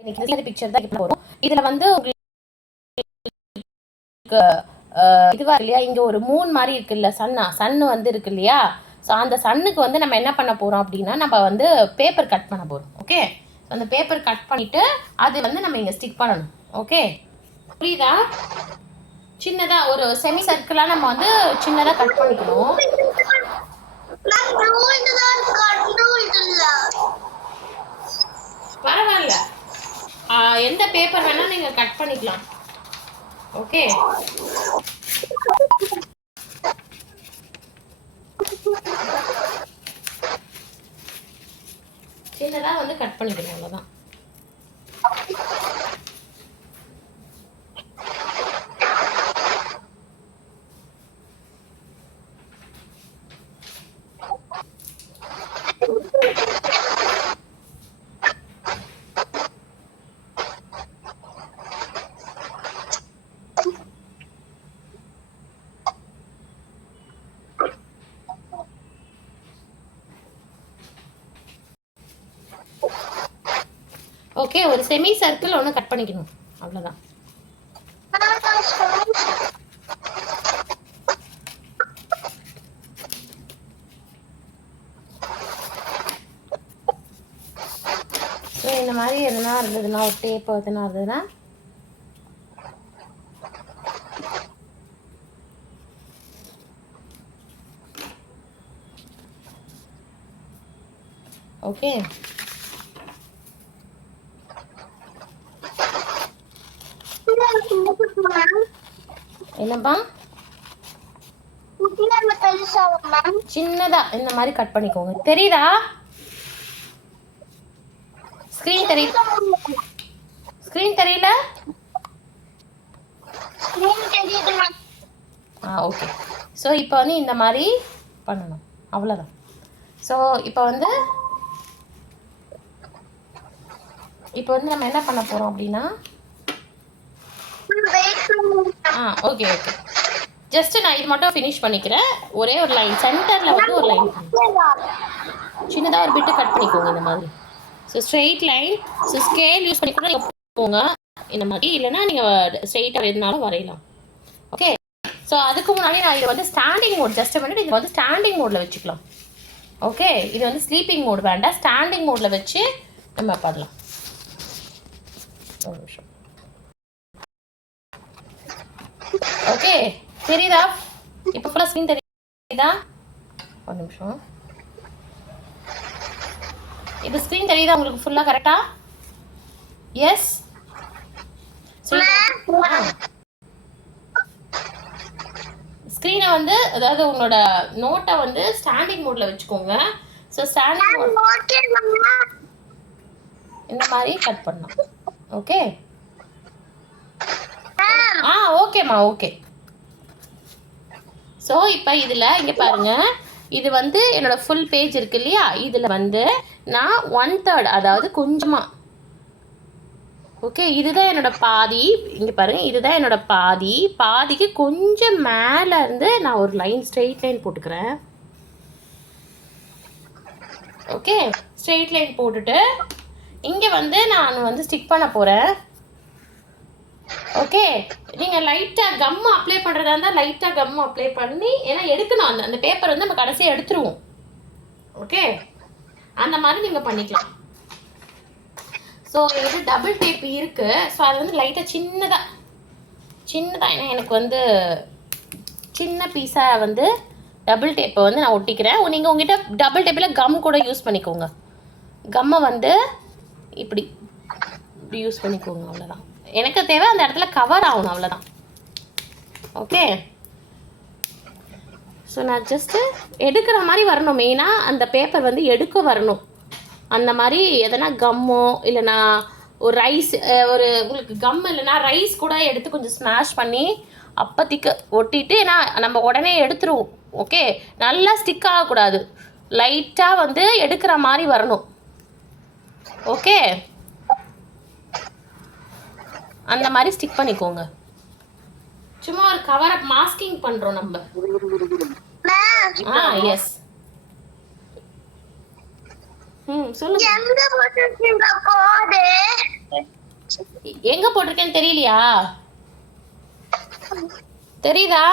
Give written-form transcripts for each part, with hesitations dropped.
இன்னைக்கு பிக்சர் தான் போறோம். இதுல வந்து உங்களுக்கு இதுவா இல்லையா, இங்க ஒரு மூன் மாதிரி இருக்குல்ல, சன்னு வந்து இருக்கு இல்லையா. ஸோ அந்த சன்னுக்கு வந்து நம்ம என்ன பண்ண போறோம் அப்படின்னா, நம்ம வந்து பேப்பர் கட் பண்ண போறோம். ஓகே, அந்த பேப்பர் கட் பண்ணிட்டு அது வந்து நம்ம இங்க ஸ்டிக் பண்ணணும். ஓகே, புரியுதா? சின்னதா ஒரு செமி சர்க்கிளா நம்ம வந்து சின்னதா கட் பண்ணிக்கணும். பரவாயில்ல, எந்த பேப்பர் வேணா நீங்க கட் பண்ணிக்கலாம். ஓகே, சின்னதா வந்து கட் பண்ணிக்கணும், அவ்வளவுதான். ஓகே, ஒரு செமி சர்க்கிள் ஒன்று கட் பண்ணிக்கணும், அவ்வளோதான். ஸோ இந்த மாதிரி எதுனா இருந்ததுன்னா, ஒரு டேப் எதுனா இருந்ததுன்னா ஓகே. என்னப்பா? சின்னதா இந்த மாதிரி கட் பண்ணிக்கோங்க. தெரியுதா? ஸ்கிரீன் தெரியல? ஸ்கிரீன் தெரியல? ஓகே. ஸோ இப்போ வந்து இந்த மாதிரி பண்ணணும், அவ்வளோதான். ஸோ இப்போ வந்து நம்ம என்ன பண்ண போறோம் அப்படின்னா, ஓகே ஓகே, ஜஸ்ட் நான் இது மட்டும் ஃபினிஷ் பண்ணிக்கிறேன். ஒரே ஒரு லைன் சென்டர்ல வந்து ஒரு லைன் சின்னதாக ஒரு பிட்டு கட் பண்ணிக்கோங்க இந்த மாதிரி. So straight line. So scale use பண்ணி கூட போங்க இந்த மாதிரி, இல்லைன்னா நீங்கள் ஸ்ட்ரெயிட்டாக எதுனாலும் வரையலாம். ஓகே, ஸோ அதுக்கு முன்னாடி நான் இதை வந்து ஸ்டாண்டிங் மோட், ஜஸ்ட் மினிட், இது வந்து ஸ்டாண்டிங் மோடில் வச்சுக்கலாம். ஓகே, இது வந்து ஸ்லீப்பிங் மோட் வேண்டாம், ஸ்டாண்டிங் மோடில் வச்சு நம்ம பண்ணலாம். ஒரு நிமிஷம். ஓகே, தெரியுதா? இப்போ ஃபுல்லாக ஸ்க்ரீன் தெரியுதா? ஒரு நிமிஷம். இப்போ ஸ்க்ரீன் தெரியுதா உங்களுக்கு ஃபுல்லாக கரெக்டா? எஸ். ஸ்க்ரீனை வந்து, அதாவது உங்களோட நோட்டை வந்து ஸ்டாண்டிங் மோட்ல வச்சுக்கோங்க. ஸோ ஸ்டாண்டிங் மோட் இந்த மாதிரி கட் பண்ணலாம். ஓகே, ஓகேம்மா, ஓகே. ஸோ இப்போ இதில் இங்கே பாருங்க, இது வந்து என்னோட ஃபுல் பேஜ் இருக்கு இல்லையா, இதில் வந்து நான் 1/3, அதாவது கொஞ்சமாக, ஓகே, இதுதான் என்னோட பாதி. இங்கே பாருங்க, இதுதான் என்னோட பாதிக்கு கொஞ்சம் மேலே இருந்து நான் ஒரு லைன், ஸ்ட்ரெயிட் லைன் போட்டுக்கிறேன். ஓகே, ஸ்ட்ரெயிட் லைன் போட்டுட்டு இங்கே வந்து நான் வந்து ஸ்டிக் பண்ண போகிறேன். ஓகே, நீங்கள் லைட்டாக கம் அப்ளை பண்ணுறதா இருந்தால் லைட்டாக கம் அப்ளை பண்ணி, ஏன்னா எடுக்கணும், அந்த பேப்பர் வந்து நம்ம கடைசியாக எடுத்துருவோம். ஓகே, அந்த மாதிரி நீங்கள் பண்ணிக்கலாம். ஸோ இது டபுள் டேப் இருக்குது. ஸோ அது வந்து லைட்டாக சின்னதாக, ஏன்னா எனக்கு வந்து சின்ன பீஸாக வந்து டபுள் டேப்பை வந்து நான் ஒட்டிக்கிறேன். நீங்கள் உங்ககிட்ட டபுள் டேப்பில் கம் கூட யூஸ் பண்ணிக்கோங்க. கம்மை வந்து இப்படி யூஸ் பண்ணிக்கோங்க, அவ்வளோதான். எனக்கு தேவை அந்த இடத்துல கவர் ஆகணும், அவ்வளோதான். ஓகே, ஸோ நான் ஜஸ்ட்டு எடுக்கிற மாதிரி வரணும். மெயினாக அந்த பேப்பர் வந்து எடுக்க வரணும். அந்த மாதிரி எதனா கம்மோ இல்லைனா ஒரு ரைஸ், ஒரு உங்களுக்கு கம் இல்லைனா ரைஸ் கூட எடுத்து கொஞ்சம் ஸ்மாஷ் பண்ணி அப்போதைக்கு ஒட்டிட்டு, ஏன்னா நம்ம உடனே எடுத்துருவோம். ஓகே, நல்லா ஸ்டிக் ஆகக்கூடாது, லைட்டாக வந்து எடுக்கிற மாதிரி வரணும். ஓகே, அந்த மாதிரி ஸ்டிக் பண்ணிக்கோங்க. சும்மா ஒரு கவர் அப் மாஸ்கிங் பண்ணுறோம் நம்ம. எஸ். சொல்லுங்க. எங்க போட்டிருக்கேன்னு தெரியலையா? தெரியுதா?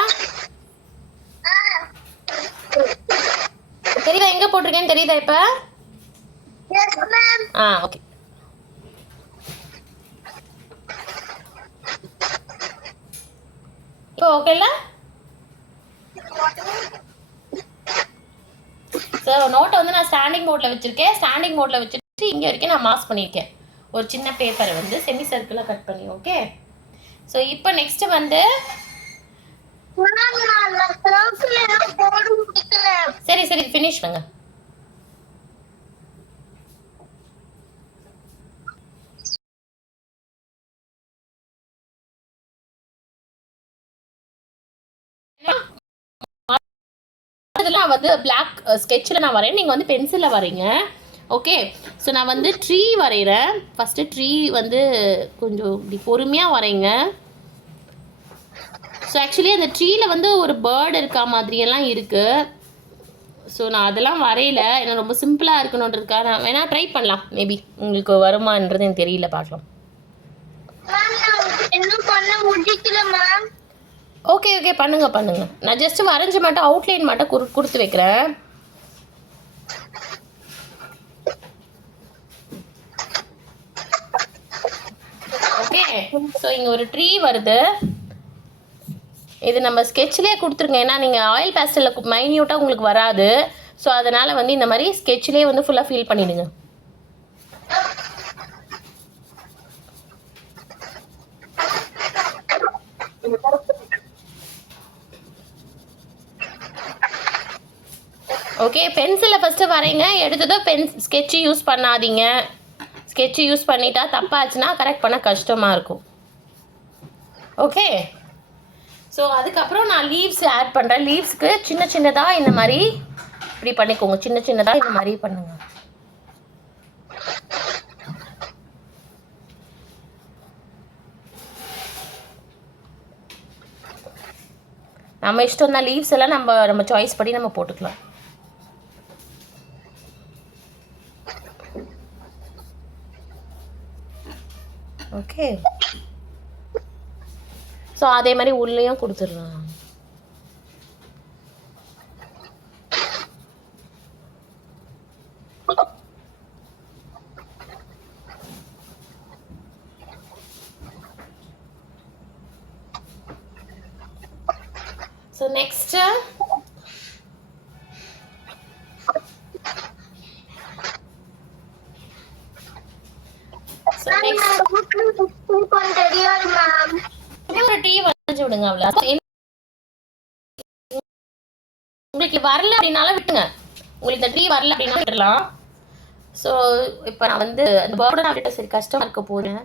தெரியுதா எங்க போட்டிருக்கேன்னு தெரியுதா இப்ப? ஓகே. இப்போ ஓகேல? ஸோ நோட்டை வந்து நான் ஸ்டாண்டிங் மோட்ல வச்சிருக்கேன். ஸ்டாண்டிங் மோட்ல வச்சுட்டு இங்க வரைக்கும் நான் மாஸ்க் பண்ணியிருக்கேன். ஒரு சின்ன பேப்பரை வந்து செமி சர்க்கிளாக கட் பண்ணி. ஓகே. ஸோ இப்போ நெக்ஸ்ட் வந்து சரி சரி ஃபினிஷ் பண்ணுங்க. அதெல்லாம் வந்து பிளாக் ஸ்கெட்சில் நான் வரேன், நீங்கள் வந்து பென்சிலில் வரீங்க. ஓகே. ஸோ நான் வந்து ட்ரீ வரைகிறேன். ஃபஸ்ட்டு ட்ரீ வந்து கொஞ்சம் இப்படி பொறுமையாக வரைங்க. ஸோ ஆக்சுவலி அந்த ட்ரீயில் வந்து ஒரு பேர்டு இருக்கா மாதிரியெல்லாம் இருக்குது. ஸோ நான் அதெல்லாம் வரையில, ஏன்னா ரொம்ப சிம்பிளாக இருக்கணுன்றதுக்காக நான் வேணால் ட்ரை பண்ணலாம். மேபி உங்களுக்கு வருமானது எனக்கு தெரியல, பார்க்கலாம். ஓகே ஓகே பண்ணுங்க பண்ணுங்க. நான் ஜஸ்ட் வரைஞ்சி மட்டும் அவுட்லைன் மட்டும் கொடுத்து வைக்கிறேன். ஓகே. ஸோ இங்கே ஒரு ட்ரீ வருது. இது நம்ம ஸ்கெட்ச்லேயே கொடுத்துருங்க, ஏன்னா நீங்கள் ஆயில் பேஸ்டலில் மைன்யூட்டாக உங்களுக்கு வராது. ஸோ அதனால் வந்து இந்த மாதிரி ஸ்கெட்ச்லேயே வந்து ஃபுல்லாக ஃபில் பண்ணிவிடுங்க. ஓகே. பென்சிலை ஃபஸ்ட்டு வரைங்க. எடுத்ததும் ஸ்கெட்சு யூஸ் பண்ணாதீங்க. ஸ்கெட்சு யூஸ் பண்ணிட்டா தப்பாச்சுன்னா கரெக்ட் பண்ண கஷ்டமாக இருக்கும். ஓகே. ஸோ அதுக்கப்புறம் நான் லீவ்ஸ் ஆட் பண்ணுறேன். லீவ்ஸ்க்கு சின்ன சின்னதாக இந்த மாதிரி இப்படி பண்ணிக்கோங்க. சின்ன சின்னதாக இந்த மாதிரி பண்ணுங்க. நம்ம இஷ்டம் தான். லீவ்ஸ் எல்லாம் நம்ம சாய்ஸ் படி நம்ம போட்டுக்கலாம். ஓகே. ஸோ அதே மாதிரி உள்ளேயும் கொடுத்துடலாம். ஸோ நெக்ஸ்ட்டு ஒரு டீ வரைஞ்சி விடுங்க. அவ்வளோ. உங்களுக்கு வரல அப்படின்னாலும் விட்டுங்க. உங்களுக்கு இந்த டீ வரல அப்படின்னா விட்டுடலாம். ஸோ இப்போ நான் வந்து அந்த பேர்டை நான் விட்ட சரி கஷ்டமாக இருக்க போகிறேன்.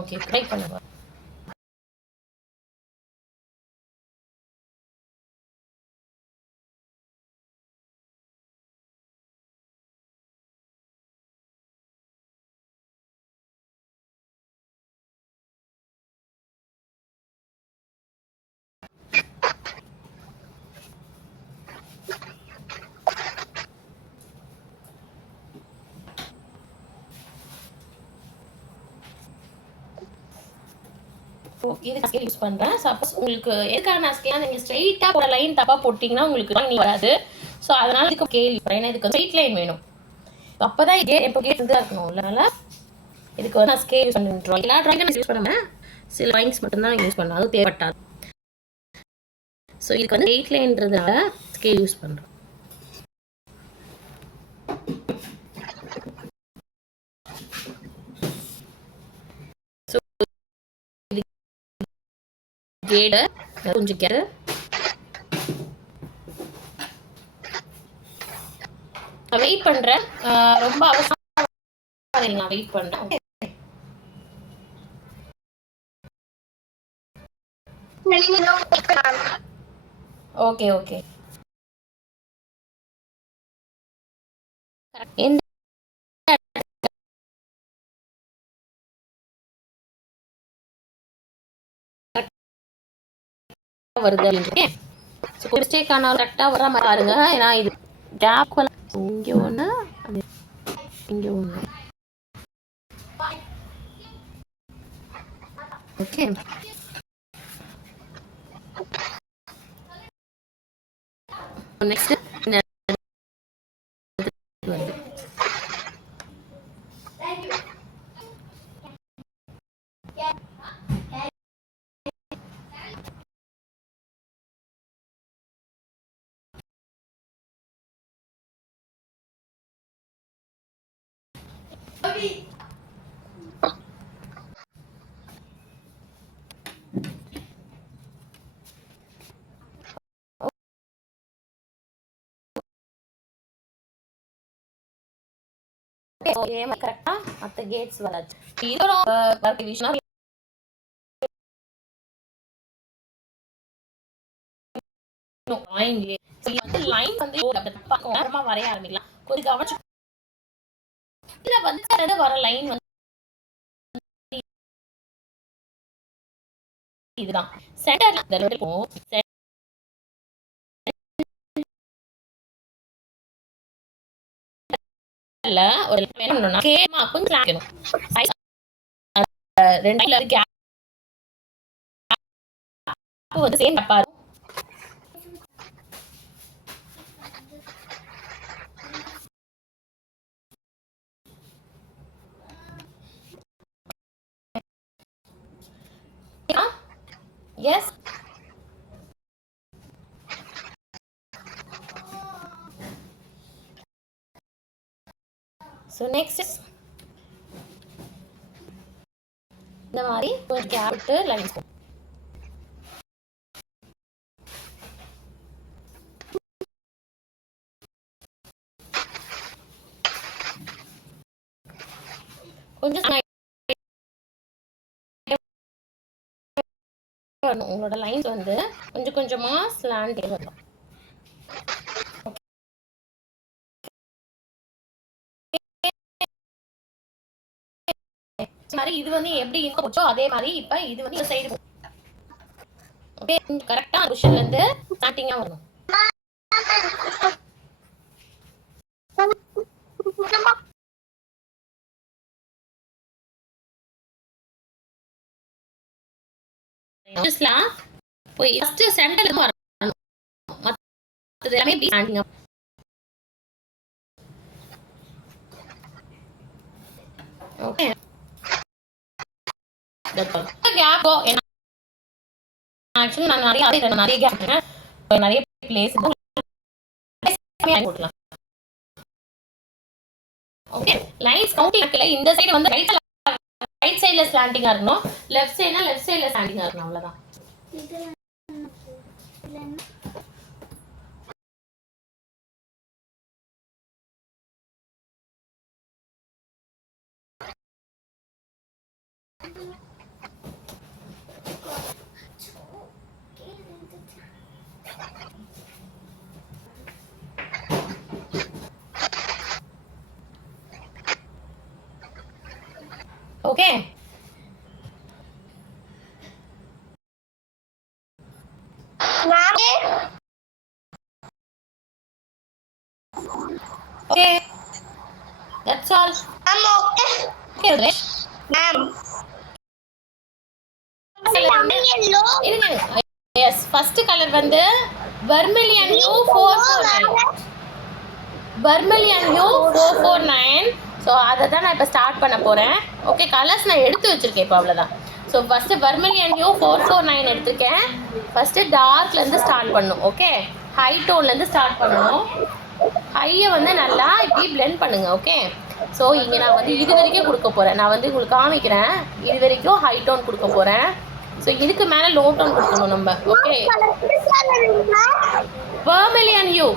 ஓகே ட்ரை பண்ணுங்க. இது ஸ்கேல் யூஸ் பண்ணுறேன். சப்போஸ் உங்களுக்கு எதுக்காக நான் ஸ்கேல் நீங்கள் ஸ்ட்ரெயிட்டாக போட லைன் தப்பாக போட்டிங்கன்னா உங்களுக்கு நீ வராது. ஸோ அதனால் இதுக்கு ஸ்கேல் யூஸ் பண்ணுறேன். ஏன்னா இதுக்கு ஸ்ட்ரெயிட் லைன் வேணும். அப்போ தான் இதே எப்போ கேட் இதாக இருக்கணும். அதனால் இதுக்கு வந்து நான் ஸ்கேல் யூஸ் பண்ணுறோம். எல்லா ட்ராயிங்கும் யூஸ் பண்ணாமல் சில ட்ராயிங்ஸ் மட்டும்தான் யூஸ் பண்ணணும். அது தேவைப்பட்டாது. ஸோ இதுக்கு வந்து ஸ்ட்ரெயிட் லைன்றதுனால ஸ்கேல் யூஸ் பண்ணுறோம். கேடு கொஞ்சம் கேடு வெயிட் பண்ணுறேன். ரொம்ப அவசரம் நான் வெயிட் பண்ணுறேன். Okay okay. எந்த வருது அப்படின்னு. மிஸ்டேக் ஆனாலும் கரெக்டாக வர மாதிரி பாருங்க. ஏன்னா இது கேப் இங்கே ஒன்று இங்கே ஒன்று. ஓகே, நெக்ஸ்ட் வருது. கரெக்டா மற்ற கேட்ஸ் வராது. இதோட லைன் வந்து வரைய ஆரம்பிக்கலாம். கொஞ்சம் கவனிச்சு இதுல வந்து வர லைன் வந்து இதுதான் சென்டர்ல ஒரு வேணும்னா கேமா கொஞ்சம் வைக்கணும். ரெண்டு கேப் வந்து சேம் டப்பா. Yes. So next is இந்த மாதிரி ஒரு கேப் லைன்ஸ் கொஞ்சம் உங்களோட லைன்ஸ் வந்து கொஞ்சம் கொஞ்சமா ஸ்லாண்ட் வரும். மாதிரி இது வந்து எப்படி போச்சோ அதே மாதிரி இப்ப இது வந்து இந்த சைடு ஓகே கரெக்ட்டா பொசிஷன்ல இருந்து ஸ்டார்டிங்கா வரணும். ஜஸ்ட்லாம் போய் ஃபர்ஸ்ட் சென்டர்ல இருந்து வரணும். மற்றது எல்லாமே be standing up. Okay cap என்ன ஆக்சுவலி நான் நிறைய கேப் நிறைய பிளேஸ் போடலாம். ஓகே லைன்ஸ் கவுண்டிங்ல இந்த சைடு வந்து ரைட் சைடுல ஸ்லாண்டிங்கா இருக்கணும், லெஃப்ட் சைடுனா லெஃப்ட் சைடுல ஸ்லாண்டிங்கா இருக்கணும். அவ்வளவுதான். Okay okay that's all. Okay ma'am. Yes, first color வந்து vermilion hue 449. vermilion hue 449. So அதை தான் நான் இப்போ ஸ்டார்ட் பண்ண போகிறேன். ஓகே கலர்ஸ் நான் எடுத்து வச்சுருக்கேன் இப்போ அவ்வளோதான். ஸோ ஃபஸ்ட்டு vermilion hue 449 எடுத்திருக்கேன். ஃபஸ்ட்டு டார்க்லேருந்து ஸ்டார்ட் பண்ணணும். ஓகே ஹை டோன்லேருந்து ஸ்டார்ட் பண்ணணும். ஹையை வந்து நல்லா இப்படி பிளெண்ட் பண்ணுங்கள். ஓகே ஸோ இங்கே நான் வந்து இது வரைக்கும் கொடுக்க போகிறேன். நான் வந்து உங்களுக்கு காமிக்கிறேன். இது வரைக்கும் ஹை டோன் கொடுக்க போகிறேன். ஸோ இதுக்கு மேலே லோ டோன் கொடுக்கணும் நம்ம. ஓகே vermilion hue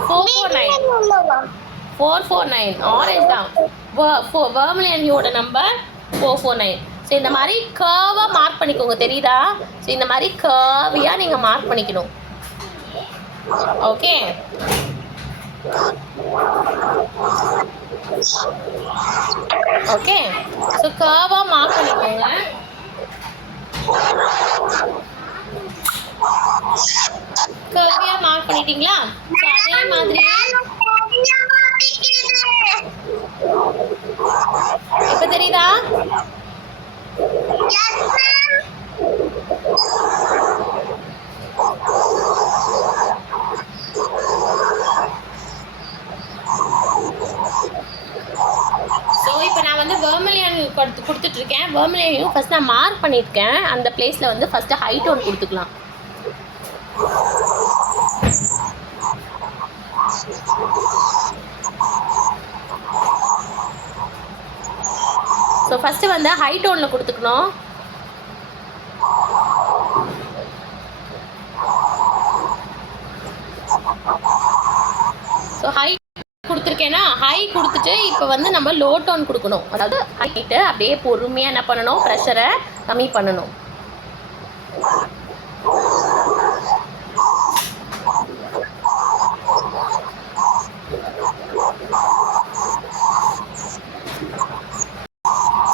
449 ஆரஞ்சு தான். vermilion hue ஓட நம்பர் 449. ஸோ இந்த மாதிரி கர்வாக மார்க் பண்ணிக்கோங்க, தெரியுதா? ஸோ இந்த மாதிரி கர்வியாக நீங்கள் மார்க் பண்ணிக்கணும். ஓகே ஓகே ஸோ கர்வாக மார்க் பண்ணிக்கோங்க. பண்ணிட்டீங்களா? ஸோ அதே மாதிரி இப்போ தெரியுதா? ஸோ இப்போ நான் வந்து வெர்மிலியன் கொடுத்துட்ருக்கேன். வெர்மிலியனையும் ஃபஸ்ட் நான் மார்க் பண்ணியிருக்கேன். அந்த பிளேஸில் வந்து ஃபஸ்ட்டு ஹை டோன் கொடுத்துக்கலாம். ஸோ ஃபஸ்ட்டு வந்து ஹை டோனில் கொடுத்துக்கணும். ஸோ ஹை கொடுத்துருக்கேன்னா ஹை கொடுத்துட்டு இப்போ வந்து நம்ம லோ டோன் கொடுக்கணும். அதாவது ஹைட்டு அப்படியே பொறுமையாக என்ன பண்ணணும், ப்ரெஷரை கம்மி பண்ணணும்.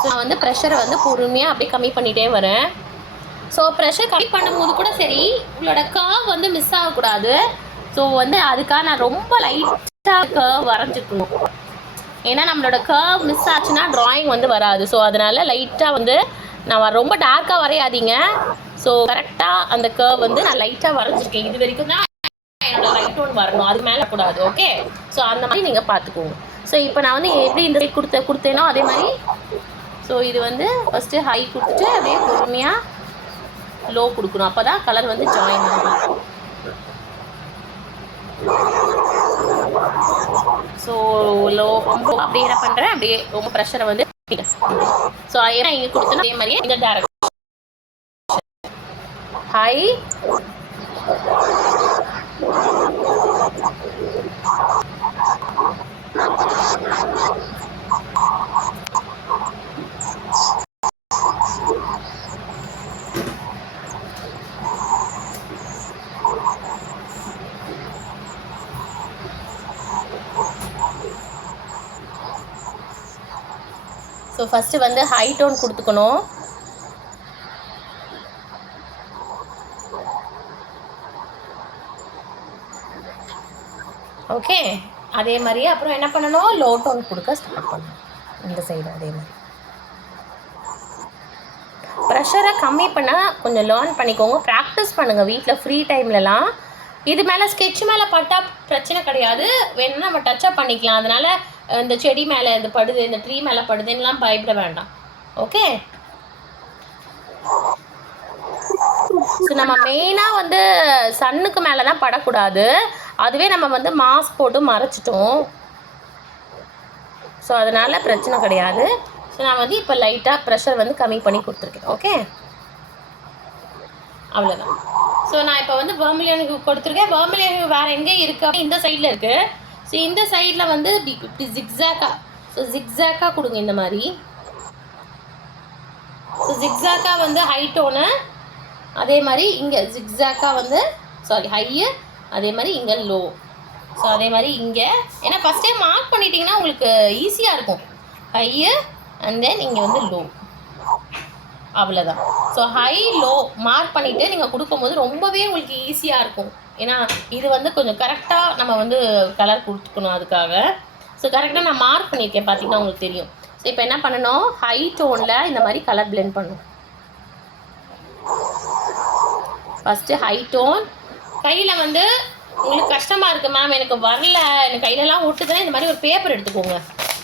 நான் வந்து ப்ரெஷரை வந்து பொறுமையாக அப்படியே கம்மி பண்ணிகிட்டே வரேன். ஸோ ப்ரெஷர் கம்மி பண்ணும்போது கூட சரி, உங்களோட கர்வ் வந்து மிஸ் ஆகக்கூடாது. ஸோ வந்து அதுக்காக நான் ரொம்ப லைட்டாக கர்வ் வரைஞ்சிக்கணும். ஏன்னா நம்மளோட கர்வ் மிஸ் ஆச்சுன்னா ட்ராயிங் வந்து வராது. ஸோ அதனால் லைட்டாக வந்து நான் ரொம்ப டார்க்காக வரையாதீங்க. ஸோ கரெக்டாக அந்த கர்வ் வந்து நான் லைட்டாக வரைஞ்சிருக்கேன். இது வரைக்கும் தான் என்னோட லைட் டோன் வரணும், அது மேலே கூடாது. ஓகே, ஸோ அந்த மாதிரி நீங்கள் பார்த்துக்கோங்க. ஸோ இப்போ நான் வந்து எப்படி இந்த சைட் கொடுத்தேனோ அதே மாதிரி. ஸோ இது வந்து ஃபஸ்ட்டு ஹை கொடுத்துட்டு அப்படியே பொறுமையாக லோ கொடுக்கணும். அப்போ தான் கலர் வந்து ஜாயின் ஆகும். ஸோ லோ ரொம்ப அப்படியே என்ன பண்ணுறேன், அப்படியே ரொம்ப ப்ரெஷரை வந்து ஸோ ஏன்னா இங்கே கொடுத்தோன்னா அதே மாதிரியே இந்த டேரக்ட் ஹை ஸோ ஃபஸ்ட்டு வந்து ஹை டோன் கொடுத்துக்கணும். ஓகே, அதே மாதிரியே அப்புறம் என்ன பண்ணணும், லோ டோன் கொடுக்க ஸ்டார்ட் பண்ணணும். இந்த சைடு அதே மாதிரி ப்ரெஷரை கம்மி பண்ணால் கொஞ்சம் லேர்ன் பண்ணிக்கோங்க, ப்ராக்டிஸ் பண்ணுங்கள் வீட்டில் ஃப்ரீ டைம்லலாம். இது மேலே ஸ்கெட்ச் மேலே பட்டால் பிரச்சனை கிடையாது, வேணும்னா நம்ம டச்சப் பண்ணிக்கலாம். அதனால் இந்த செடி மேலே இந்த படுது, இந்த ட்ரீ மேலே படுதுன்னெலாம் பயப்பட வேண்டாம். ஓகே, ஸோ நம்ம மெயினாக வந்து சன்னுக்கு மேலே தான் படக்கூடாது. அதுவே நம்ம வந்து மாஸ்க் போட்டு மறைச்சிட்டோம். ஸோ அதனால் பிரச்சனை கிடையாது. ஸோ நான் வந்து இப்போ லைட்டாக ப்ரெஷர் வந்து கம்மி பண்ணி கொடுத்துருக்கேன். ஓகே, அவ்வளோதான். ஸோ நான் இப்போ வந்து வெர்மிலியனுக்கு கொடுத்துருக்கேன். வெர்மிலியன் வேறு எங்கே இருக்குது, இந்த சைடில் இருக்குது. ஸோ இந்த சைடில் வந்து இப்படி ஜிக்ஸாக்காக, ஸோ ஜிக்ஸாக்காக கொடுங்க இந்த மாதிரி. ஸோ ஜிக்ஸாக்காக வந்து ஹை டோனு, அதே மாதிரி இங்கே ஜிக்ஸாக்காக வந்து ஹையு, அதே மாதிரி இங்கே லோ. ஸோ அதே மாதிரி இங்கே, ஏன்னா ஃபஸ்ட்டே மார்க் பண்ணிட்டீங்கன்னா உங்களுக்கு ஈஸியாக இருக்கும். ஹையு அண்ட் தென் இங்கே வந்து லோ, அவ்வளோதான். ஸோ ஹை லோ மார்க் பண்ணிவிட்டு நீங்கள் கொடுக்கும்போது ரொம்பவே உங்களுக்கு ஈஸியாக இருக்கும். ஏன்னா இது வந்து கொஞ்சம் கரெக்டாக நம்ம வந்து கலர் கொடுத்துக்கணும் அதுக்காக. ஸோ கரெக்டாக நான் மார்க் பண்ணியிருக்கேன், பார்த்தீங்கன்னா உங்களுக்கு தெரியும். ஸோ இப்போ என்ன பண்ணணும், ஹை டோனில் இந்த மாதிரி கலர் பிளெண்ட் பண்ணணும். First high tone. கையில் வந்து உங்களுக்கு கஷ்டமாக இருக்குது மேம், எனக்கு வரல, எனக்கு கையிலலாம் ஒட்டுதுன்னா இந்த மாதிரி ஒரு பேப்பர் எடுத்துக்கோங்க.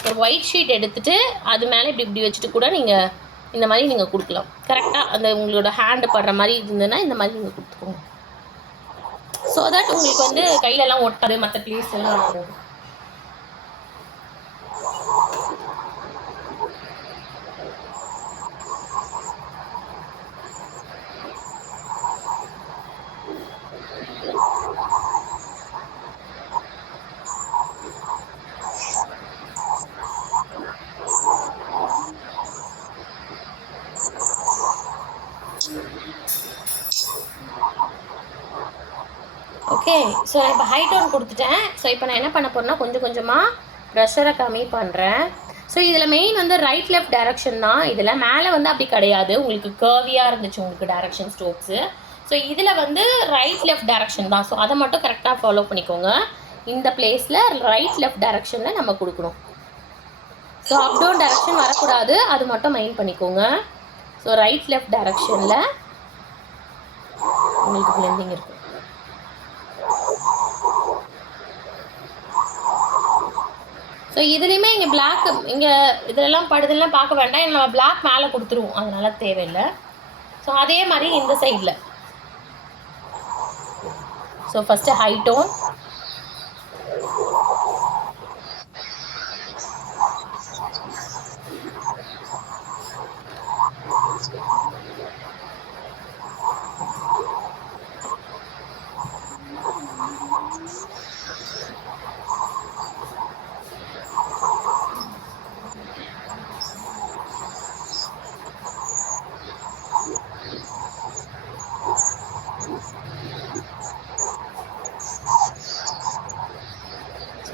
ஒரு ஒயிட் ஷீட் எடுத்துகிட்டு அது மேலே இப்படி வச்சுட்டு கூட நீங்கள் இந்த மாதிரி நீங்கள் கொடுக்கலாம். கரெக்டாக அந்த உங்களோட ஹேண்டு படுற மாதிரி இருந்ததுன்னா இந்த மாதிரி நீங்கள் கொடுத்துக்கோங்க. ஸோ தட் உங்களுக்கு வந்து கையிலலாம் ஒட்டாது, மற்ற பிளேஸ் எல்லாம் வரும். ஓகே, ஸோ நான் இப்போ ஹை டோன் கொடுத்துட்டேன். ஸோ இப்போ நான் என்ன பண்ண போகிறேன்னா கொஞ்சம் கொஞ்சமாக ப்ரெஷரை கம்மி பண்ணுறேன். ஸோ இதில் மெயின் வந்து ரைட் லெஃப்ட் டைரக்ஷன் தான். இதில் மேலே வந்து அப்படி கிடையாது, உங்களுக்கு கர்வியாக இருந்துச்சு உங்களுக்கு டைரக்ஷன் ஸ்ட்ரோக்ஸு. ஸோ இதில் வந்து ரைட் லெஃப்ட் டைரக்ஷன் தான். ஸோ அதை மட்டும் கரெக்டாக ஃபாலோ பண்ணிக்கோங்க. இந்த பிளேஸில் ரைட் லெஃப்ட் டைரக்ஷனில் நம்ம கொடுக்கணும். ஸோ அப் டவுன் டைரக்ஷன் வரக்கூடாது, அது மட்டும் மைண்ட் பண்ணிக்கோங்க. ஸோ ரைட் லெஃப்ட் டைரக்ஷனில் உங்களுக்கு பிளெண்டிங் இருக்கும். ஸோ இதுலேயுமே இங்கே பிளாக் இங்கே இதெல்லாம் படுதெல்லாம் பார்க்க வேண்டாம், நம்ம பிளாக் மேலே கொடுத்துருவோம், அதனால தேவையில்லை. ஸோ அதே மாதிரி இந்த சைடில் ஸோ ஃபஸ்ட்டு ஹை டோன்,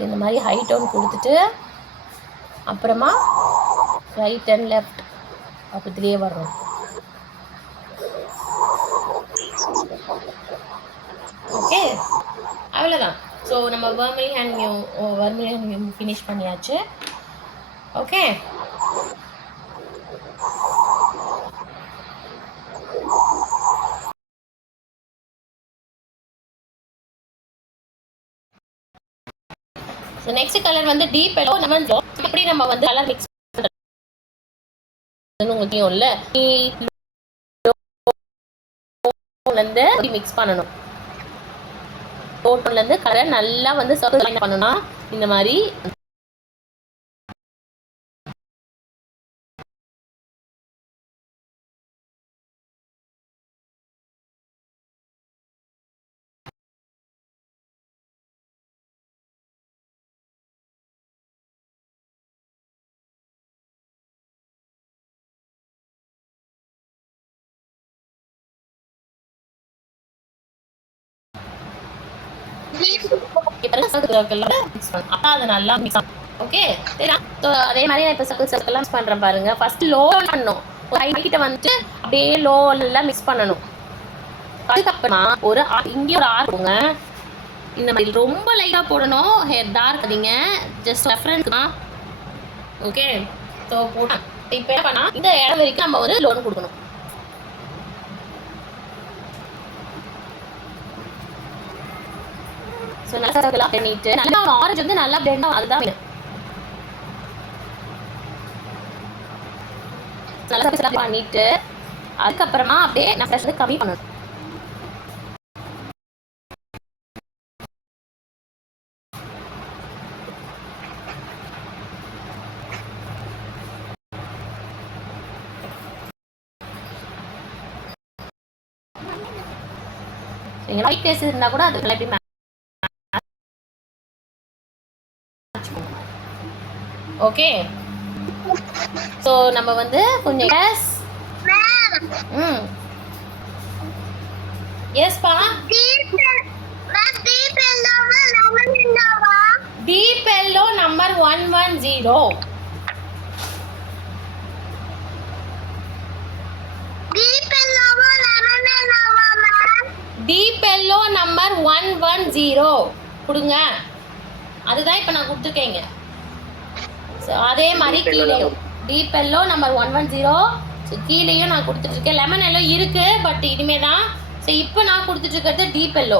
இந்த மாதிரி ஹை டோன் கொடுத்துட்டு அப்புறமா ரைட் அண்ட் லெஃப்ட் அப்படியே வரும். ஓகே, அவ்வளோதான். ஸோ நம்ம வர்மிலியன் ஃபினிஷ் பண்ணியாச்சு. ஓகே, ஸோ நெக்ஸ்ட் கலர் வந்து டீப் எல்லோ. எப்படி நம்ம வந்து கலர் மிக்ஸ் உங்களுக்கு இல்லை மிக்ஸ் பண்ணணும். டோட்டல்லேருந்து கலர் நல்லா வந்து சர்க்கிள் பண்ணணும். இந்த மாதிரி அது நல்லா மிக்ஸ் ஆகும். ஓகே, அதே மாதிரி இப்போ சர்க்கிள் மிக்ஸ் பண்ணுறேன் பாருங்க. ஃபர்ஸ்ட் லோ பண்ணணும், கிட்ட வந்துட்டு அப்படியே லோலாம் மிக்ஸ் பண்ணணும். அதுக்கப்புறமா ஒரு இங்கே ஒரு ஆர் போங்க. இந்த மாதிரி ரொம்ப லைட்டாக போடணும், ஹேர் டார்க் அதிங்க, ஜஸ்ட் ரெஃபரன்ஸ் தான். ஓகே, ஸோ போட்டேன். இப்போ என்ன பண்ணால் இந்த இடம் வரைக்கும் நம்ம ஒரு லோன் கொடுக்கணும். ஸோ நல்லா சர்க்கிளாக பண்ணிட்டு நல்லா ஒரு ஆரஞ்சு வந்து நல்லா பிளெண்ட் ஆகும், அதுதான் வேணும். நல்லா சர்க்கிளாக பண்ணிட்டு அதுக்கப்புறமா அப்படியே நான் ஃப்ரெஷ் வந்து கம்மி பண்ணணும். ஒயிட் ஃபேஸ் இருந்தால் கூட அது நல்லா எப்படி ஓகே. ஸோ நம்ம வந்து கொஞ்சம் எஸ்பா deep yellow number 110. Deep yellow number 110 கொடுங்க. அதுதான் இப்போ நான் கொடுத்துருக்கேங்க. ஸோ அதே மாதிரி கீழேயும் டீப் எல்லோ நம்பர் 110. ஸோ கீழேயும் நான் கொடுத்துட்ருக்கேன். லெமன் எல்லோ இருக்குது, பட் இனிமேல் தான். ஸோ இப்போ நான் கொடுத்துட்ருக்கிறது deep yellow.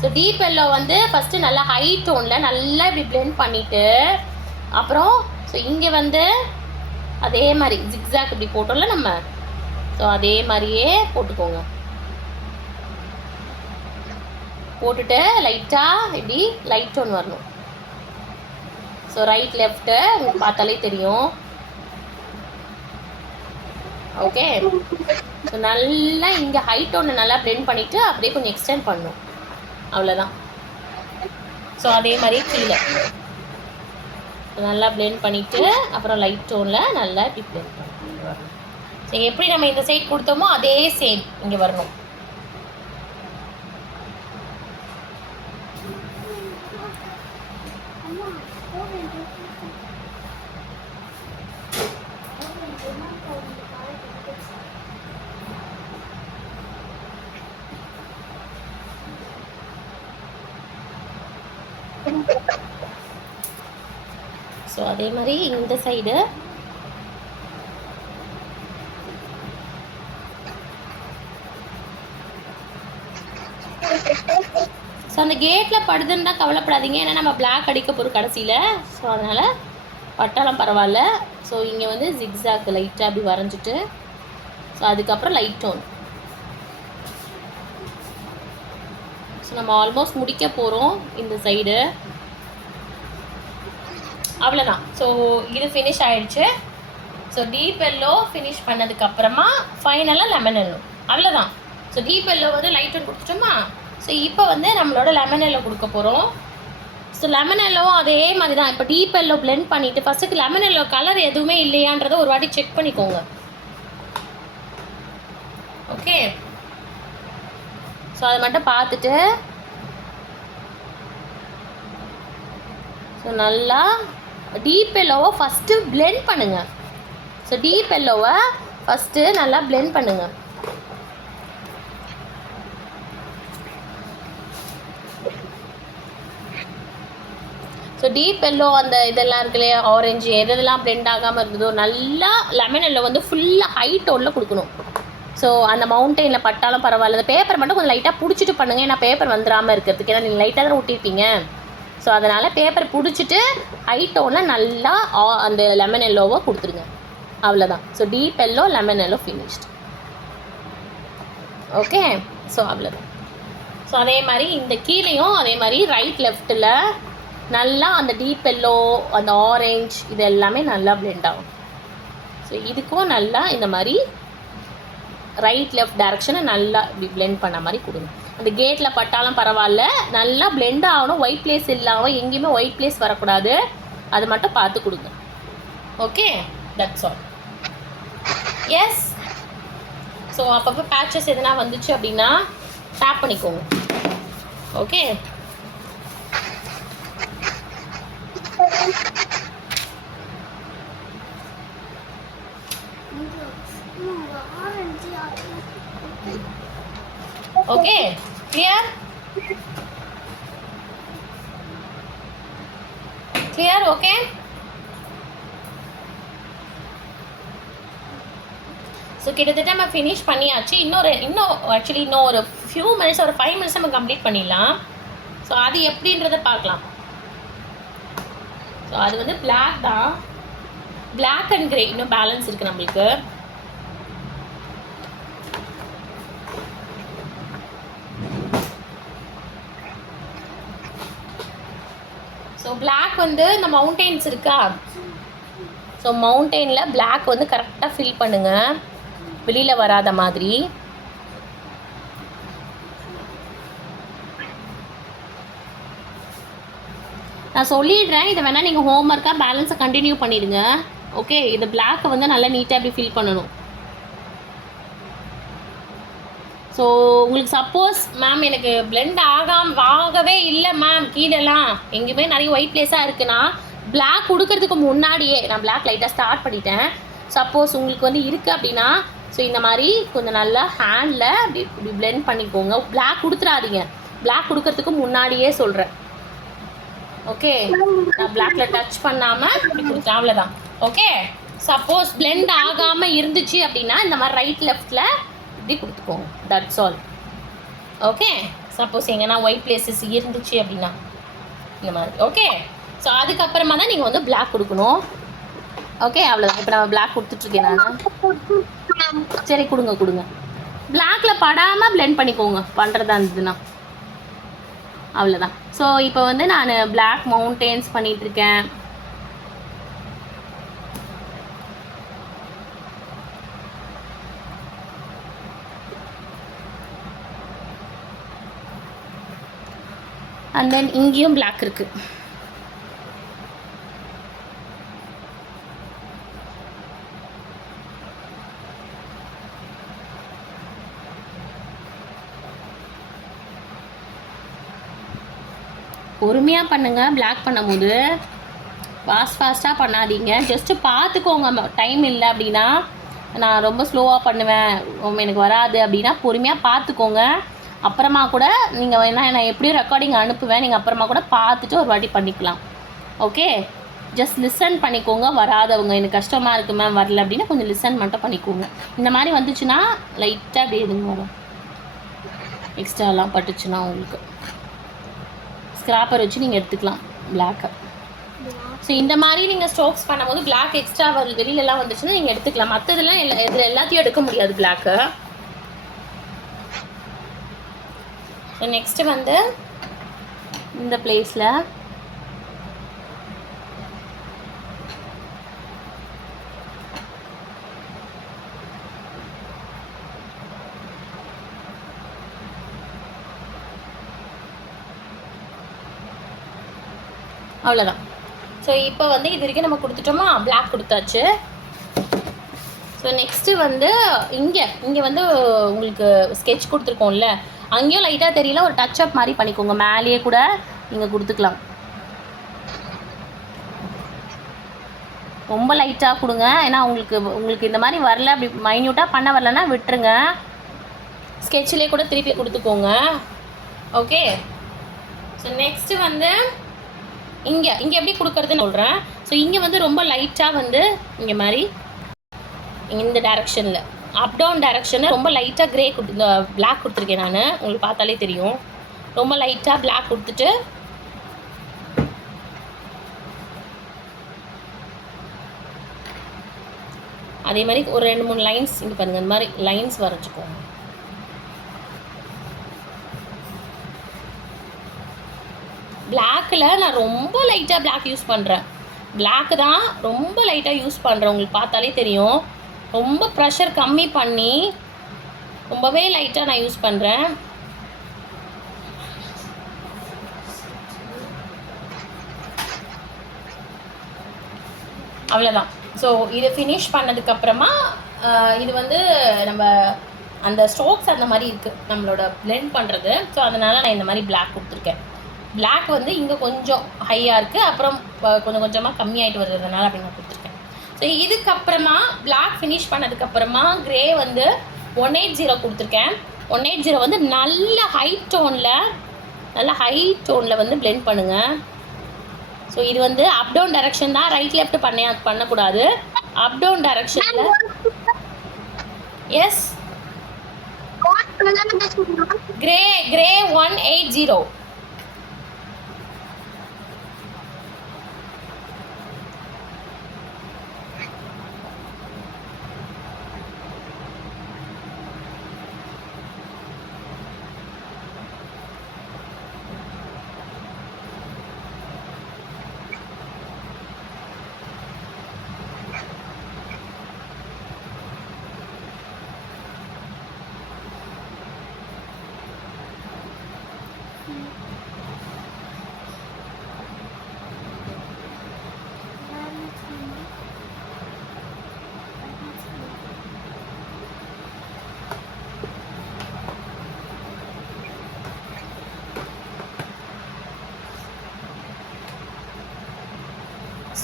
So deep yellow வந்து ஃபஸ்ட்டு நல்லா ஹை டோனில் நல்லா இப்படி பிளெண்ட் பண்ணிவிட்டு அப்புறம் ஸோ இங்கே வந்து அதே மாதிரி ஜிக்ஸாக் இப்படி போட்டோம்ல நம்ம. ஸோ அதே மாதிரியே போட்டுக்கோங்க. போட்டுட்டு லைட்டாக இப்படி லைட் டோன் வரணும். ஸோ ரைட் லெஃப்ட்டு உங்களுக்கு பார்த்தாலே தெரியும். ஓகே, ஸோ நல்லா இங்கே ஹை டோனை நல்லா பிளெண்ட் பண்ணிவிட்டு அப்படியே கொஞ்சம் எக்ஸ்டெண்ட் பண்ணணும், அவ்வளோதான். ஸோ அதே மாதிரி கீழே நல்லா பிளெண்ட் பண்ணிவிட்டு அப்புறம் லைட் டோனில் நல்லா இப்படி பிளெண்ட் பண்ணணும். ஸோ எப்படி நம்ம இந்த சைட் கொடுத்தோமோ அதே சேம் இங்கே வரணும். ஸோ அதே மாதிரி இந்த சைடு ஸோ அந்த கேட்டில் படுதுன்னு தான் கவலைப்படாதீங்க, ஏன்னா நம்ம பிளாக் அடிக்க போகிறோம் கடைசியில். ஸோ அதனால் பட்டாலும் பரவாயில்ல. ஸோ இங்கே வந்து ஜிக்ஸாக் லைட்டாக அப்படி வரைஞ்சிட்டு, ஸோ அதுக்கப்புறம் லைட் டோன். ஸோ நம்ம ஆல்மோஸ்ட் முடிக்க போகிறோம் இந்த சைடு. அவ்வளோதான். ஸோ இது ஃபினிஷ் ஆகிடுச்சு. ஸோ டீப் எல்லோ ஃபினிஷ் பண்ணதுக்கப்புறமா ஃபைனலாக லெமன் எல்லோ. அவ்வளோதான். ஸோ டீப் எல்லோ வந்து லைட் டோன் கொடுத்துட்டோமா. ஸோ இப்போ வந்து நம்மளோட லெமன் எல்லோ கொடுக்க போகிறோம். ஸோ லெமன் எல்லோவும் அதே மாதிரி தான். இப்போ டீப் எல்லோ பிளெண்ட் பண்ணிவிட்டு ஃபஸ்ட்டுக்கு லெமன் எல்லோ கலர் எதுவுமே இல்லையான்றதை ஒரு வாட்டி செக் பண்ணிக்கோங்க. ஓகே, ஸோ அதை மட்டும் பார்த்துட்டு ஸோ நல்லா டீப் எல்லோவை ஃபஸ்ட்டு பிளெண்ட் பண்ணுங்கள். ஸோ டீப் எல்லோவை ஃபஸ்ட்டு நல்லா பிளெண்ட் பண்ணுங்கள். ஸோ டீப் எல்லோ அந்த இதெல்லாம் இருக்கு இல்லையா, ஆரஞ்சு எதெல்லாம் பிளெண்ட் ஆகாமல் இருந்ததோ நல்லா லெமன் எல்லோ வந்து ஃபுல்லாக ஹை டோனில் கொடுக்கணும். ஸோ அந்த மவுண்டெயினில் பட்டாலும் பரவாயில்ல. அந்த பேப்பர் மட்டும் கொஞ்சம் லைட்டாக பிடிச்சிட்டு பண்ணுங்கள், ஏன்னா பேப்பர் வந்துடாமல் இருக்கிறதுக்கு. ஏன்னா நீங்கள் லைட்டாக தான் ஒட்டியிருப்பீங்க. ஸோ அதனால் பேப்பர் பிடிச்சிட்டு ஹை டோனில் நல்லா அந்த லெமன் எல்லோவை கொடுத்துருங்க. அவ்வளோதான். So deep yellow lemon yellow finished. Okay, so அவ்வளோதான். ஸோ அதே மாதிரி இந்த கீழேயும் அதே மாதிரி ரைட் லெஃப்ட்டில் நல்லா அந்த டீப் எல்லோ அந்த ஆரஞ்ச் இது எல்லாமே நல்லா பிளெண்ட் ஆகும். ஸோ இதுக்கும் நல்லா இந்த மாதிரி ரைட் லெஃப்ட் டைரக்ஷனை நல்லா இப்படி பிளெண்ட் பண்ண மாதிரி கொடுங்க. அந்த கேட்டில் பட்டாலும் பரவாயில்ல, நல்லா பிளெண்ட் ஆகணும். ஒயிட் பிளேஸ் இல்லாமல் எங்கேயுமே ஒயிட் பிளேஸ் வரக்கூடாது, அது மட்டும் பார்த்து கொடுங்க. Okay, that's all. Yes, so அப்பப்போ பேட்சஸ் எதுனா வந்துச்சு அப்படின்னா டேப் பண்ணிக்கோங்க. Okay, okay, clear clear. Okay, so கிட்டத்தட்ட நம்ம ஃபினிஷ் பண்ணியாச்சு. இன்னும் ஆக்சுவலி இன்னும் ஒரு ஃபியூ மினிட்ஸ், ஒரு 5 மினிட்ஸ் நம்ம கம்ப்ளீட் பண்ணிடலாம். ஸோ அது எப்படின்றத பார்க்கலாம். ஸோ அது வந்து பிளாக் தான், பிளாக் அண்ட் கிரே இன்னும் பேலன்ஸ் இருக்குது நம்மளுக்கு. ஸோ பிளாக் வந்து இந்த மவுண்டெயின்ஸ் இருக்கா, ஸோ மவுண்டெயினில் பிளாக் வந்து கரெக்டாக ஃபில் பண்ணுங்கள், வெளியில் வராத மாதிரி. நான் சொல்லிடுறேன், இதை வேணால் நீங்கள் ஹோம்ஒர்க்காக பேலன்ஸை கண்டினியூ பண்ணிடுங்க. ஓகே, இது பிளாக்கை வந்து நல்லா நீட்டாக இப்படி ஃபில் பண்ணணும். ஸோ உங்களுக்கு சப்போஸ் மேம் எனக்கு பிளெண்ட் ஆகவே இல்லை மேம், கீழெல்லாம் எங்கேயுமே நிறைய ஒயிட் பிளேஸாக இருக்குன்னா பிளாக் கொடுக்கறதுக்கு முன்னாடியே நான் பிளாக் லைட்டாக ஸ்டார்ட் பண்ணிட்டேன். சப்போஸ் உங்களுக்கு வந்து இருக்குது அப்படின்னா ஸோ இந்த மாதிரி கொஞ்சம் நல்லா ஹேண்டில் இப்படி பிளெண்ட் பண்ணிக்கோங்க. பிளாக் கொடுத்துடாதீங்க, பிளாக் கொடுக்கறதுக்கு முன்னாடியே சொல்கிறேன். ஓகே, நான் பிளாக்ல டச் பண்ணாமல் இப்படி கொடுத்தேன், அவ்வளோதான். ஓகே, சப்போஸ் பிளெண்ட் ஆகாமல் இருந்துச்சு அப்படின்னா இந்த மாதிரி ரைட் லெஃப்டில் இப்படி கொடுத்துக்கோங்க. That's all. ஓகே, சப்போஸ் எங்கன்னா ஒயிட் பிளேசஸ் இருந்துச்சு அப்படின்னா இந்த மாதிரி. ஓகே, ஸோ அதுக்கப்புறமா தான் நீங்கள் வந்து பிளாக் கொடுக்கணும். ஓகே, அவ்வளோதான். இப்போ நம்ம பிளாக் கொடுத்துட்ருக்கேன் நான். சரி, கொடுங்க. பிளாக்ல படாமல் பிளெண்ட் பண்ணிக்கோங்க பண்ணுறதா இருந்ததுன்னா. அவ்வளோதான். ஸோ இப்போ வந்து நான் பிளாக் மவுண்டெயின்ஸ் பண்ணிகிட்ருக்கேன். அண்ட் தென் இங்கேயும் பிளாக் இருக்குது. பொறுமையாக பண்ணுங்கள். பிளாக் பண்ணும்போது ஃபாஸ்ட்டாக பண்ணாதீங்க. ஜஸ்ட்டு பார்த்துக்கோங்க. டைம் இல்லை அப்படின்னா நான் ரொம்ப ஸ்லோவாக பண்ணுவேன், எனக்கு வராது அப்படின்னா பொறுமையாக பார்த்துக்கோங்க. அப்புறமா கூட நீங்கள் வேணால் நான் எப்படியும் ரெக்கார்டிங் அனுப்புவேன், நீங்கள் அப்புறமா கூட பார்த்துட்டு ஒரு வாட்டி பண்ணிக்கலாம். ஓகே, ஜஸ்ட் லிசன் பண்ணிக்கோங்க. வராதவங்க எனக்கு கஷ்டமாக இருக்குது மேம் வரல அப்படின்னா கொஞ்சம் லிசன் மட்டும் பண்ணிக்கோங்க. இந்த மாதிரி வந்துச்சுன்னா லைட்டாக அப்படி எதுங்க வரும், எக்ஸ்ட்ராலாம் பட்டுச்சுன்னா உங்களுக்கு ஸ்க்ராப்பர் வச்சு நீங்கள் எடுத்துக்கலாம் பிளாக்கை. ஸோ இந்த மாதிரி நீங்கள் ஸ்ட்ரோக்ஸ் பண்ணும்போது பிளாக் எக்ஸ்ட்ரா வெளியிலலாம் வந்துச்சுன்னா நீங்கள் எடுத்துக்கலாம். மற்றதுலாம் இதில் எல்லாத்தையும் எடுக்க முடியாது பிளாக்கு. ஸோ நெக்ஸ்ட்டு வந்து இந்த பிளேஸில் அவ்வளோதான். ஸோ இப்போ வந்து இது வரைக்கும் நம்ம கொடுத்துட்டோமா, பிளாக் கொடுத்தாச்சு. ஸோ நெக்ஸ்ட்டு வந்து இங்கே வந்து உங்களுக்கு ஸ்கெட்ச் கொடுத்துருக்கோம்ல, அங்கேயும் லைட்டாக தெரியல, ஒரு டச் அப் மாதிரி பண்ணிக்கோங்க. மேலேயே கூட நீங்கள் கொடுத்துக்கலாம். ரொம்ப லைட்டாக கொடுங்க, ஏன்னா உங்களுக்கு இந்த மாதிரி வரல, அப்படி மைன்யூட்டாக பண்ண வரலன்னா விட்டுருங்க. ஸ்கெட்சிலே கூட திருப்பி கொடுத்துக்கோங்க. ஓகே, ஸோ நெக்ஸ்ட்டு வந்து இங்கே எப்படி கொடுக்குறதுன்னு சொல்கிறேன். ஸோ இங்கே வந்து ரொம்ப லைட்டாக வந்து இங்கே மாதிரி இந்த டைரெக்ஷனில் அப் டவுன் டைரெக்ஷனில் ரொம்ப லைட்டாக க்ரே பிளாக் கொடுத்துருக்கேன் நான், உங்களுக்கு பார்த்தாலே தெரியும். ரொம்ப லைட்டாக பிளாக் கொடுத்துட்டு அதே மாதிரி ஒரு 2-3 லைன்ஸ் இங்கே பாருங்கள், இந்த மாதிரி லைன்ஸ் வரைச்சிக்கோங்க. பிளாக்கில் நான் ரொம்ப லைட்டாக பிளாக் யூஸ் பண்ணுறேன். பிளாக்கு தான் ரொம்ப லைட்டாக யூஸ் பண்ணுறேன், உங்களுக்கு பார்த்தாலே தெரியும். ரொம்ப ப்ரெஷர் கம்மி பண்ணி ரொம்பவே லைட்டாக நான் யூஸ் பண்ணுறேன். அவ்வளோதான். ஸோ இது ஃபினிஷ் பண்ணதுக்கப்புறமா இது வந்து நம்ம அந்த ஸ்ட்ரோக்ஸ் அந்த மாதிரி இருக்குது நம்மளோட பிளெண்ட் பண்ணுறது. ஸோ அதனால் நான் இந்த மாதிரி பிளாக் கொடுத்துருக்கேன். பிளாக் வந்து இங்கே கொஞ்சம் ஹையாக இருக்குது, அப்புறம் கொஞ்சம் கொஞ்சமாக கம்மியாகிட்டு வருதுனால அப்படி நான் கொடுத்துருக்கேன். ஸோ இதுக்கப்புறமா பிளாக் ஃபினிஷ் பண்ணதுக்கப்புறமா க்ரே வந்து 180 கொடுத்துருக்கேன். 180 வந்து நல்ல ஹை டோனில் வந்து பிளெண்ட் பண்ணுங்கள். ஸோ இது வந்து அப் டவுன் டைரக்ஷன் தான், ரைட் லெஃப்ட் பண்ணக்கூடாது. அப் டவுன் டைரக்ஷனில் S grey 180.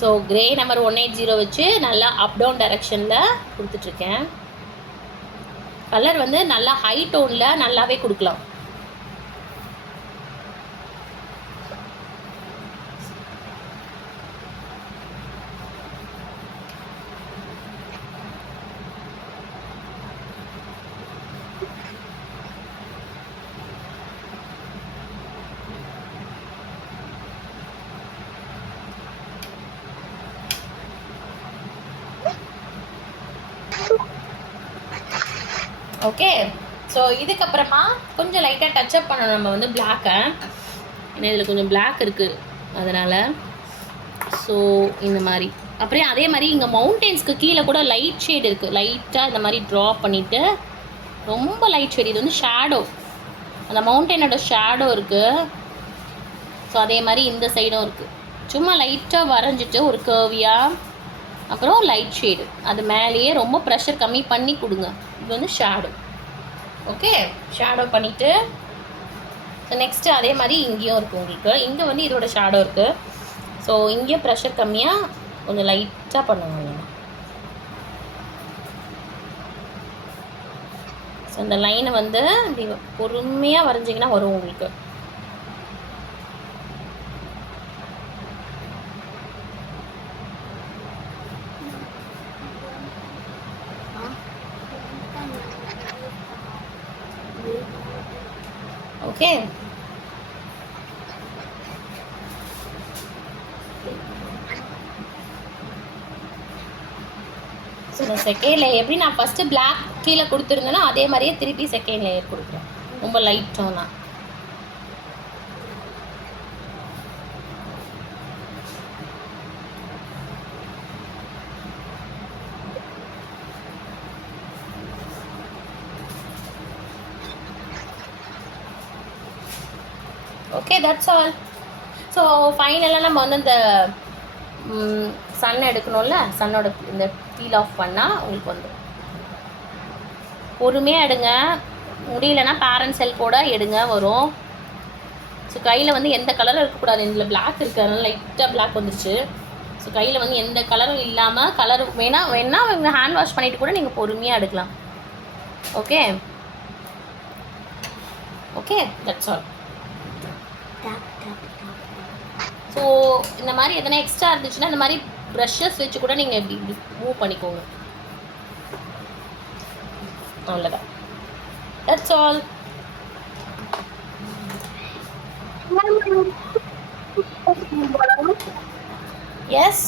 So grey number 180 வச்சு நல்லா அப் டவுன் டைரக்ஷனில் கொடுத்துட்ருக்கேன். கலர் வந்து நல்லா ஹை டோனில் நல்லாவே கொடுக்கலாம். ஓகே, ஸோ இதுக்கப்புறமா கொஞ்சம் லைட்டாக டச்சப் பண்ணணும் நம்ம வந்து பிளாக்கை. ஏன்னா இதில் கொஞ்சம் பிளாக் இருக்குது அதனால். ஸோ இந்த மாதிரி அப்புறம் அதே மாதிரி இங்கே மவுண்டெயின்ஸ்க்கு கீழே கூட லைட் ஷேட் இருக்குது. லைட்டாக இந்த மாதிரி ட்ரா பண்ணிவிட்டு ரொம்ப லைட் ஷேட், இது வந்து ஷேடோ, அந்த மவுண்டெயினோட ஷேடோ இருக்குது. ஸோ அதே மாதிரி இந்த சைடும் இருக்குது. சும்மா லைட்டாக வரைஞ்சிட்டு ஒரு கர்வியாக, அப்புறம் லைட் ஷேடு அது மேலேயே ரொம்ப ப்ரெஷர் கம்மி பண்ணி கொடுங்க. இது வந்து ஷேடோ. ஓகே, ஷேடோ பண்ணிவிட்டு நெக்ஸ்ட்டு அதே மாதிரி இங்கேயும் இருக்குது உங்களுக்கு. இங்கே வந்து இதோட ஷேடோ இருக்குது. ஸோ இங்கேயும் ப்ரெஷர் கம்மியாக கொஞ்சம் லைட்டாக பண்ணுவாங்க. ஸோ இந்த லைனை வந்து இப்படி பொறுமையாக வரைஞ்சிங்கன்னா வரும் உங்களுக்கு. ஓகே, ஸோ செகண்ட் லேயர் எப்படி நான் ஃபஸ்ட்டு பிளாக் கீழே கொடுத்துருந்தேனோ அதே மாதிரியே திருப்பி செகண்ட் லேயர் கொடுக்குறேன், ரொம்ப லைட் டோனாக. Okay, that's all. ஸோ ஃபைனலாக நம்ம வந்து இந்த சன் எடுக்கணும்ல, சன்னோட இந்த பீல் ஆஃப் பண்ணால் உங்களுக்கு வந்து பொறுமையாக எடுங்க, முடியலன்னா பேரண்ட்ஸ் ஹெல்ப்போட எடுங்க வரும். ஸோ கையில் வந்து எந்த கலரும் இருக்கக்கூடாது, இதில் பிளாக் இருக்குது அதனால லைட்டாக பிளாக் வந்துருச்சு. ஸோ கையில் வந்து எந்த கலரும் இல்லாமல், கலர் வேணா ஹேண்ட் வாஷ் பண்ணிவிட்டு கூட நீங்கள் பொறுமையாக எடுக்கலாம். Okay okay, that's all. So இந்த மாதிரி எதனா எக்ஸ்ட்ரா இருந்துச்சுன்னா இந்த மாதிரி ப்ரஷஸ் வச்சு கூட நீங்கள் இப்படி மூவ் பண்ணிக்கோங்க, அவ்வளோதான். That's all. எஸ்.